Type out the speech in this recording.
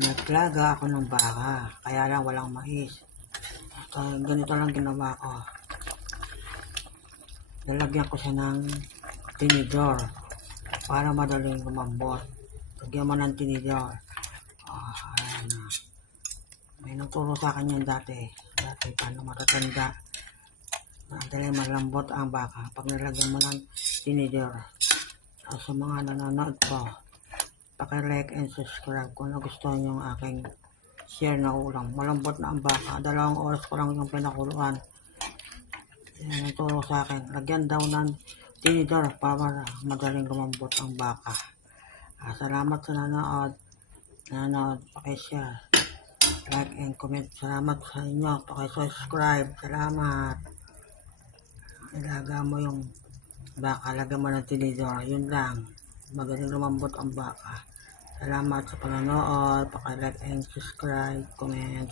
Naglaga ako ng baka, kaya lang walang mais. So, ganito lang ginawa ko. Nilagyan ko siya ng tinidor para madaling lumambot. Lagyan mo ng tinidor. Ayan na. May nagturo sa akin yun dati. Paano matatanda. Madaling malambot ang baka pag nilagyan mo ng tinidor. So, sa mga nanonood ko, paki-like and subscribe kung nagustuhan nyo ang aking share na ulam. Malambot na ang baka. 2 oras ko lang yung pinakuluan. Yan ang turo sa akin. Lagyan daw ng tinidor para madaling lumambot ang baka. Salamat sa nanood. Paki-share, like and comment. Salamat sa inyo. Paki-subscribe. Salamat. Ilaga mo yung baka. Lagyan mo ng tinidor. Yun lang. Madaling lumambot ang baka. Salamat sa panonood. Paki-like and subscribe, comment.